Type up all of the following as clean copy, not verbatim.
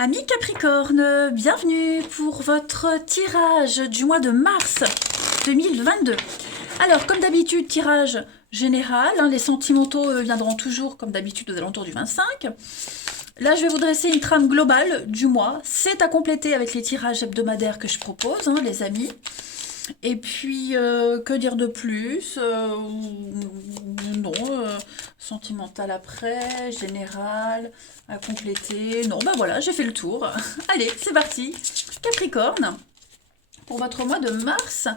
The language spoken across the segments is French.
Amis Capricorne, bienvenue pour votre tirage du mois de mars 2022. Alors, comme d'habitude, tirage général, les sentimentaux viendront toujours, comme d'habitude, aux alentours du 25. Là, je vais vous dresser une trame globale du mois. C'est à compléter avec les tirages hebdomadaires que je propose, les amis. Et puis, que dire de plus Non, sentimental après, général, à compléter. Non, bah voilà, j'ai fait le tour. Allez, c'est parti. Capricorne, pour votre mois de mars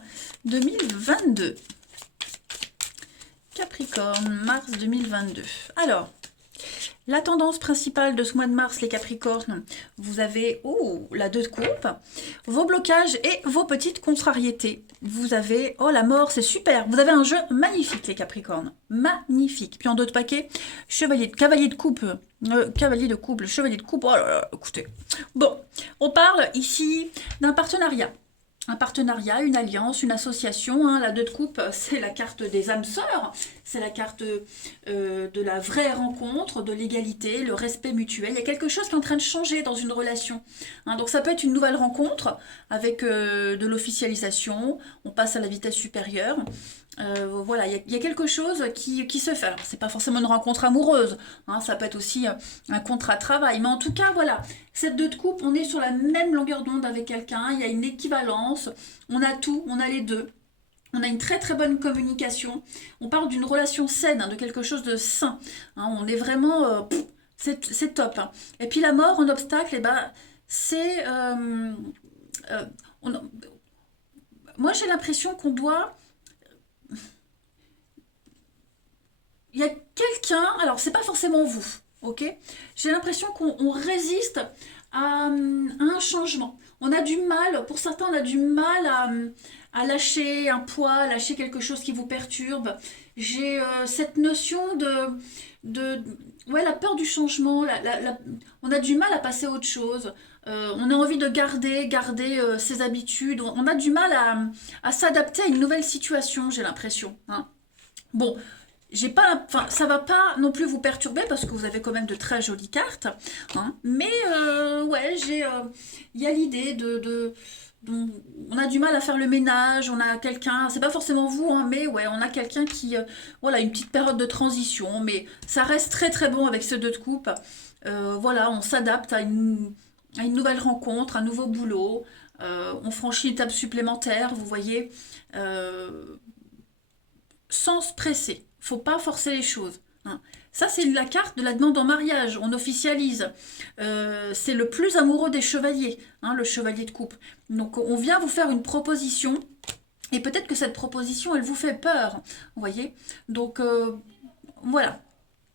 2022. Capricorne, mars 2022. Alors, la tendance principale de ce mois de mars, les Capricornes, vous avez la 2 de coupe, vos blocages et vos petites contrariétés. Vous avez, la mort, c'est super. Vous avez un jeu magnifique, les Capricornes. Magnifique. Puis en dos de paquet, cavalier de coupe, chevalier de coupe. Oh là là, écoutez. Bon, on parle ici d'un partenariat. Un partenariat, une alliance, une association. La 2 de coupe, c'est la carte des âmes sœurs. C'est la carte de la vraie rencontre, de l'égalité, le respect mutuel. Il y a quelque chose qui est en train de changer dans une relation. Donc ça peut être une nouvelle rencontre avec de l'officialisation. On passe à la vitesse supérieure. Voilà, il y a quelque chose qui se fait. Alors, c'est pas forcément une rencontre amoureuse, ça peut être aussi un contrat de travail, mais en tout cas, voilà, cette 2 de coupe, on est sur la même longueur d'onde avec quelqu'un, il y a une équivalence, on a tout, on a les deux. On a une très très bonne communication. On parle d'une relation saine, de quelque chose de sain. On est vraiment... c'est top. Et puis la mort en obstacle, c'est... moi j'ai l'impression qu'on doit... Il y a quelqu'un, alors c'est pas forcément vous, ok? J'ai l'impression qu'on résiste à un changement. On a du mal, pour certains, on a du mal à lâcher un poids, à lâcher quelque chose qui vous perturbe. J'ai cette notion de ouais, la peur du changement, on a du mal à passer à autre chose. On a envie de garder ses habitudes. On a du mal à s'adapter à une nouvelle situation, j'ai l'impression. Bon, j'ai pas, enfin, ça va pas non plus vous perturber parce que vous avez quand même de très jolies cartes, mais ouais, il y a l'idée on a du mal à faire le ménage, on a quelqu'un, c'est pas forcément vous, mais ouais, on a quelqu'un qui, voilà, une petite période de transition, mais ça reste très très bon avec ce 2 de coupe. Voilà, on s'adapte à une nouvelle rencontre, un nouveau boulot, on franchit une étape supplémentaire, vous voyez. Sans se presser. Faut pas forcer les choses. Ça, c'est la carte de la demande en mariage. On officialise. C'est le plus amoureux des chevaliers, le chevalier de coupe. Donc, on vient vous faire une proposition. Et peut-être que cette proposition, elle vous fait peur. Vous voyez. Donc, voilà.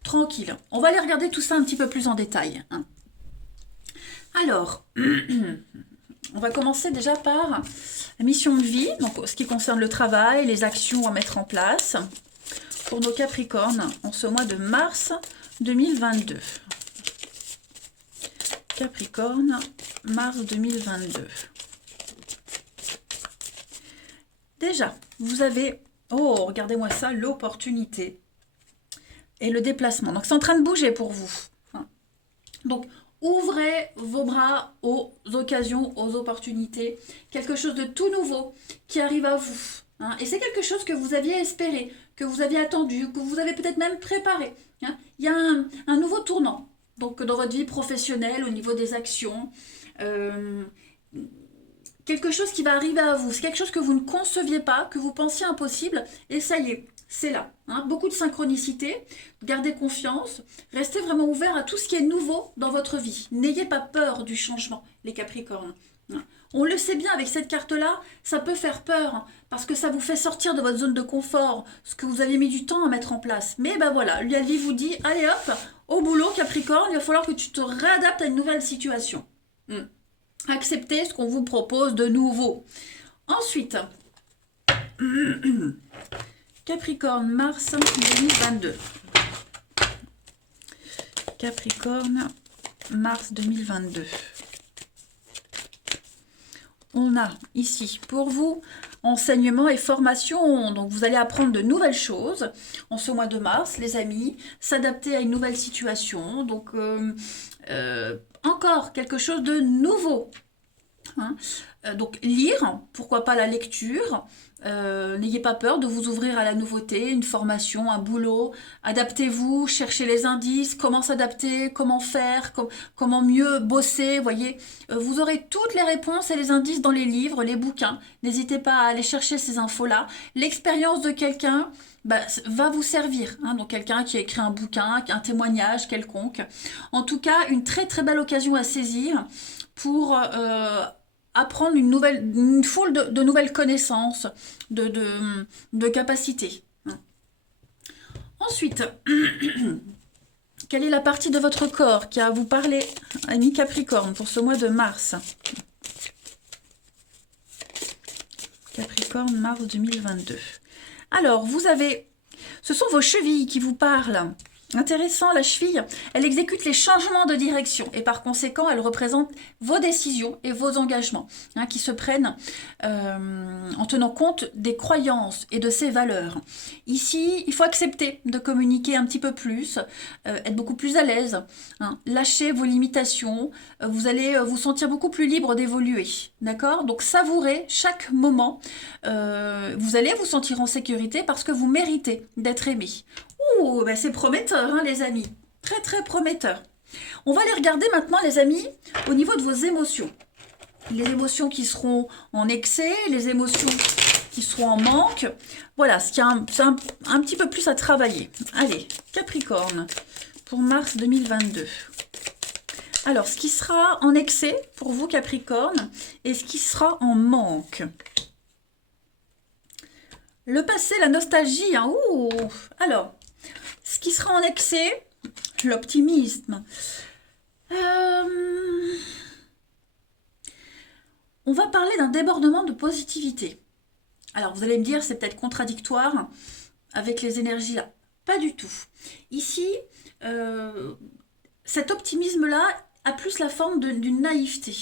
Tranquille. On va aller regarder tout ça un petit peu plus en détail. Alors, on va commencer déjà par la mission de vie, donc ce qui concerne le travail, les actions à mettre en place pour nos Capricornes en ce mois de mars 2022. Capricorne, mars 2022. Déjà, vous avez, regardez-moi ça, l'opportunité et le déplacement. Donc c'est en train de bouger pour vous. Donc ouvrez vos bras aux occasions, aux opportunités, quelque chose de tout nouveau qui arrive à vous. Et c'est quelque chose que vous aviez espéré, que vous aviez attendu, que vous avez peut-être même préparé. Il y a un nouveau tournant, donc dans votre vie professionnelle, au niveau des actions, quelque chose qui va arriver à vous. C'est quelque chose que vous ne conceviez pas, que vous pensiez impossible, et ça y est, c'est là. Beaucoup de synchronicité, gardez confiance, restez vraiment ouvert à tout ce qui est nouveau dans votre vie. N'ayez pas peur du changement, les Capricornes. On le sait bien avec cette carte-là, ça peut faire peur, parce que ça vous fait sortir de votre zone de confort, ce que vous avez mis du temps à mettre en place. Mais voilà, la vie vous dit, allez hop, au boulot Capricorne, il va falloir que tu te réadaptes à une nouvelle situation. Acceptez ce qu'on vous propose de nouveau. Ensuite, Capricorne, mars 2022. Capricorne, mars 2022. On a ici pour vous enseignement et formation. Donc vous allez apprendre de nouvelles choses en ce mois de mars, les amis, s'adapter à une nouvelle situation. Donc encore quelque chose de nouveau. Hein. Donc lire, pourquoi pas la lecture. N'ayez pas peur de vous ouvrir à la nouveauté, une formation, un boulot. Adaptez-vous, cherchez les indices, comment s'adapter, comment faire, comment mieux bosser. Voyez, vous aurez toutes les réponses et les indices dans les livres, les bouquins. N'hésitez pas à aller chercher ces infos-là. L'expérience de quelqu'un va vous servir. Hein, donc quelqu'un qui a écrit un bouquin, un témoignage quelconque. En tout cas, une très très belle occasion à saisir pour apprendre une foule de nouvelles connaissances, de capacités. Ensuite, quelle est la partie de votre corps qui a à vous parler, ami Capricorne, pour ce mois de mars? Capricorne, mars 2022. Alors, ce sont vos chevilles qui vous parlent. Intéressant, la cheville, elle exécute les changements de direction et par conséquent, elle représente vos décisions et vos engagements hein, qui se prennent en tenant compte des croyances et de ses valeurs. Ici, il faut accepter de communiquer un petit peu plus, être beaucoup plus à l'aise, hein, lâcher vos limitations, vous allez vous sentir beaucoup plus libre d'évoluer, d'accord? Donc savourez chaque moment, vous allez vous sentir en sécurité parce que vous méritez d'être aimé. Ouh, ben c'est prometteur, hein, les amis. Très, très prometteur. On va aller regarder maintenant, les amis, au niveau de vos émotions. Les émotions qui seront en excès, les émotions qui seront en manque. Voilà, c'est un petit peu plus à travailler. Allez, Capricorne, pour mars 2022. Alors, ce qui sera en excès pour vous, Capricorne, et ce qui sera en manque. Le passé, la nostalgie. Hein, ouh, alors... Ce qui sera en excès, l'optimisme. On va parler d'un débordement de positivité. Alors vous allez me dire, c'est peut-être contradictoire avec les énergies là. Pas du tout. Ici, cet optimisme-là a plus la forme d'une naïveté.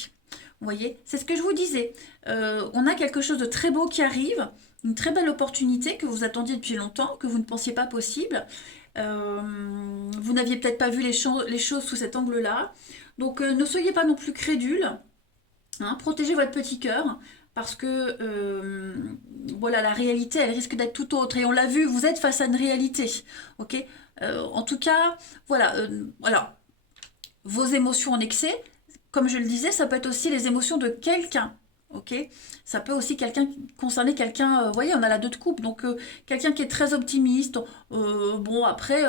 Vous voyez, c'est ce que je vous disais. On a quelque chose de très beau qui arrive, une très belle opportunité que vous attendiez depuis longtemps, que vous ne pensiez pas possible. Vous n'aviez peut-être pas vu les choses sous cet angle-là. Donc ne soyez pas non plus crédules. Hein, protégez votre petit cœur parce que voilà, la réalité, elle risque d'être tout autre. Et on l'a vu, vous êtes face à une réalité. Ok, en tout cas, voilà. Alors, vos émotions en excès, comme je le disais, ça peut être aussi les émotions de quelqu'un. Ok, ça peut aussi concerner quelqu'un, vous voyez, on a la 2 de coupe, donc quelqu'un qui est très optimiste. Bon, après,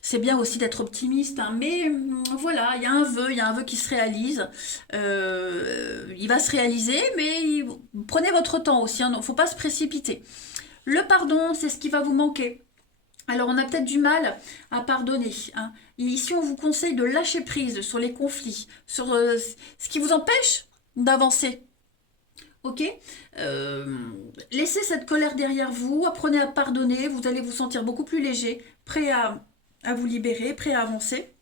c'est bien aussi d'être optimiste, hein, mais voilà, il y a un vœu qui se réalise. Il va se réaliser, mais prenez votre temps aussi, il ne faut pas se précipiter. Le pardon, c'est ce qui va vous manquer. Alors, on a peut-être du mal à pardonner. Hein. Ici, on vous conseille de lâcher prise sur les conflits, sur ce qui vous empêche d'avancer. Ok, laissez cette colère derrière vous, apprenez à pardonner, vous allez vous sentir beaucoup plus léger, prêt à vous libérer, prêt à avancer,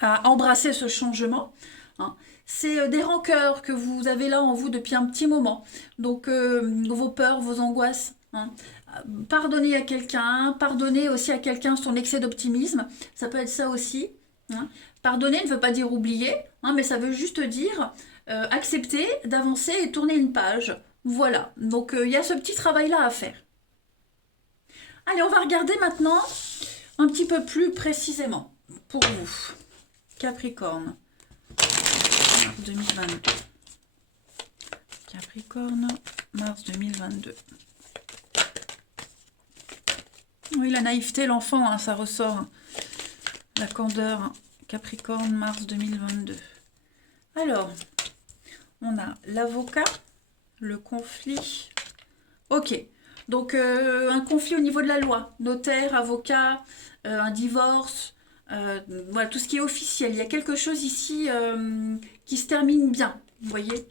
à embrasser ce changement. Hein. C'est des rancœurs que vous avez là en vous depuis un petit moment. Donc vos peurs, vos angoisses. Hein. Pardonnez à quelqu'un, pardonnez aussi à quelqu'un son excès d'optimisme, ça peut être ça aussi. Hein. Pardonner ne veut pas dire oublier, hein, mais ça veut juste dire accepter d'avancer et tourner une page. Voilà, donc il y a ce petit travail-là à faire. Allez, on va regarder maintenant un petit peu plus précisément pour vous. Capricorne, mars 2022. Capricorne, mars 2022. Oui, la naïveté, l'enfant, hein, ça ressort. Hein. La candeur, hein. Capricorne, mars 2022. Alors, on a l'avocat, le conflit. Ok, donc un conflit au niveau de la loi. Notaire, avocat, un divorce, voilà, tout ce qui est officiel. Il y a quelque chose ici qui se termine bien, vous voyez.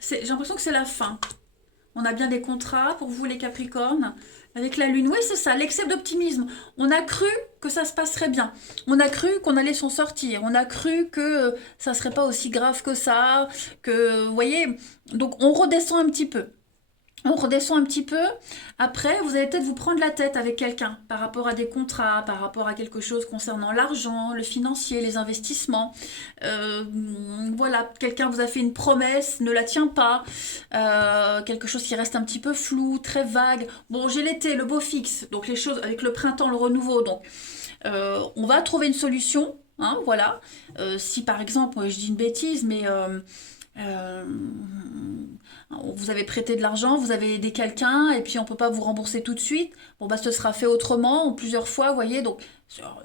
J'ai l'impression que c'est la fin. On a bien des contrats pour vous les Capricornes. Avec la lune, oui c'est ça, l'excès d'optimisme. On a cru que ça se passerait bien. On a cru qu'on allait s'en sortir. On a cru que ça serait pas aussi grave que ça. Que, vous voyez, donc on redescend un petit peu. On redescend un petit peu. Après, vous allez peut-être vous prendre la tête avec quelqu'un par rapport à des contrats, par rapport à quelque chose concernant l'argent, le financier, les investissements. Euh, voilà, quelqu'un vous a fait une promesse, ne la tient pas. Quelque chose qui reste un petit peu flou, très vague. Bon, j'ai l'été, le beau fixe, donc les choses avec le printemps, le renouveau. Donc, on va trouver une solution. Hein, voilà. Si par exemple, je dis une bêtise, mais euh, vous avez prêté de l'argent, vous avez aidé quelqu'un et puis on peut pas vous rembourser tout de suite. Bon bah ce sera fait autrement ou plusieurs fois, vous voyez. Donc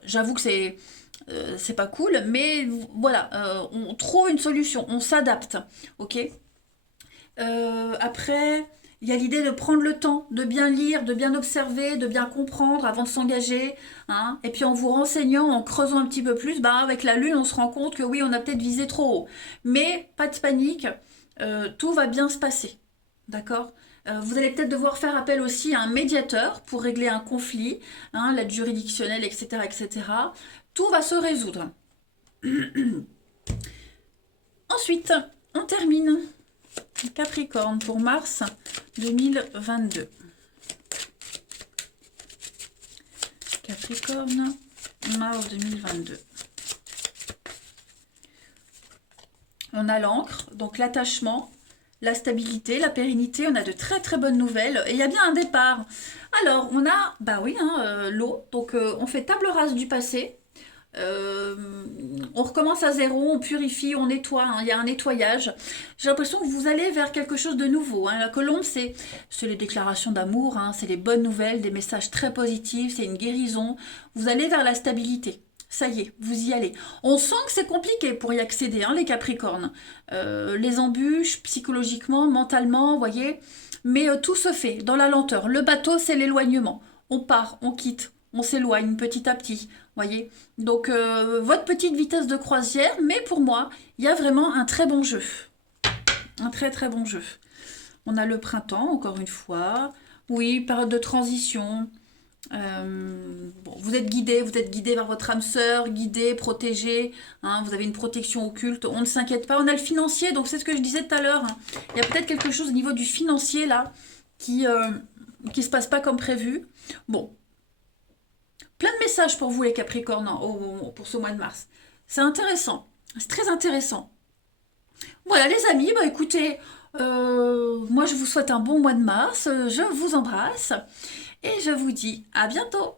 j'avoue que c'est pas cool, mais voilà, on trouve une solution, on s'adapte, ok. Après, il y a l'idée de prendre le temps, de bien lire, de bien observer, de bien comprendre avant de s'engager. Hein. Et puis en vous renseignant, en creusant un petit peu plus, bah, avec la Lune, on se rend compte que oui, on a peut-être visé trop haut. Mais pas de panique, tout va bien se passer. D'accord. Vous allez peut-être devoir faire appel aussi à un médiateur pour régler un conflit, hein, l'aide juridictionnelle, etc., etc. Tout va se résoudre. Ensuite, on termine. Capricorne pour mars 2022. Capricorne, mars 2022. On a l'encre, donc l'attachement, la stabilité, la pérennité. On a de très très bonnes nouvelles. Et il y a bien un départ. Alors, on a, bah oui, hein, l'eau. Donc, on fait table rase du passé. Euh, on recommence à zéro, on purifie, on nettoie, hein, il y a un nettoyage. J'ai l'impression que vous allez vers quelque chose de nouveau. Hein. La colombe, c'est les déclarations d'amour, hein, c'est les bonnes nouvelles, des messages très positifs, c'est une guérison. Vous allez vers la stabilité. Ça y est, vous y allez. On sent que c'est compliqué pour y accéder, hein, les Capricornes. Les embûches, psychologiquement, mentalement, vous voyez. Mais tout se fait dans la lenteur. Le bateau, c'est l'éloignement. On part, on quitte, on s'éloigne petit à petit. Voyez. Donc, votre petite vitesse de croisière, mais pour moi, il y a vraiment un très bon jeu. Un très très bon jeu. On a le printemps, encore une fois. Oui, période de transition. Bon, vous êtes guidé vers votre âme sœur, guidé, protégé. Hein, vous avez une protection occulte. On ne s'inquiète pas. On a le financier, donc c'est ce que je disais tout à l'heure. Hein. Il y a peut-être quelque chose au niveau du financier là qui se passe pas comme prévu. Bon, plein de messages pour vous les Capricornes hein, pour ce mois de mars. C'est intéressant, c'est très intéressant. Voilà les amis, bah écoutez, moi je vous souhaite un bon mois de mars, je vous embrasse et je vous dis à bientôt.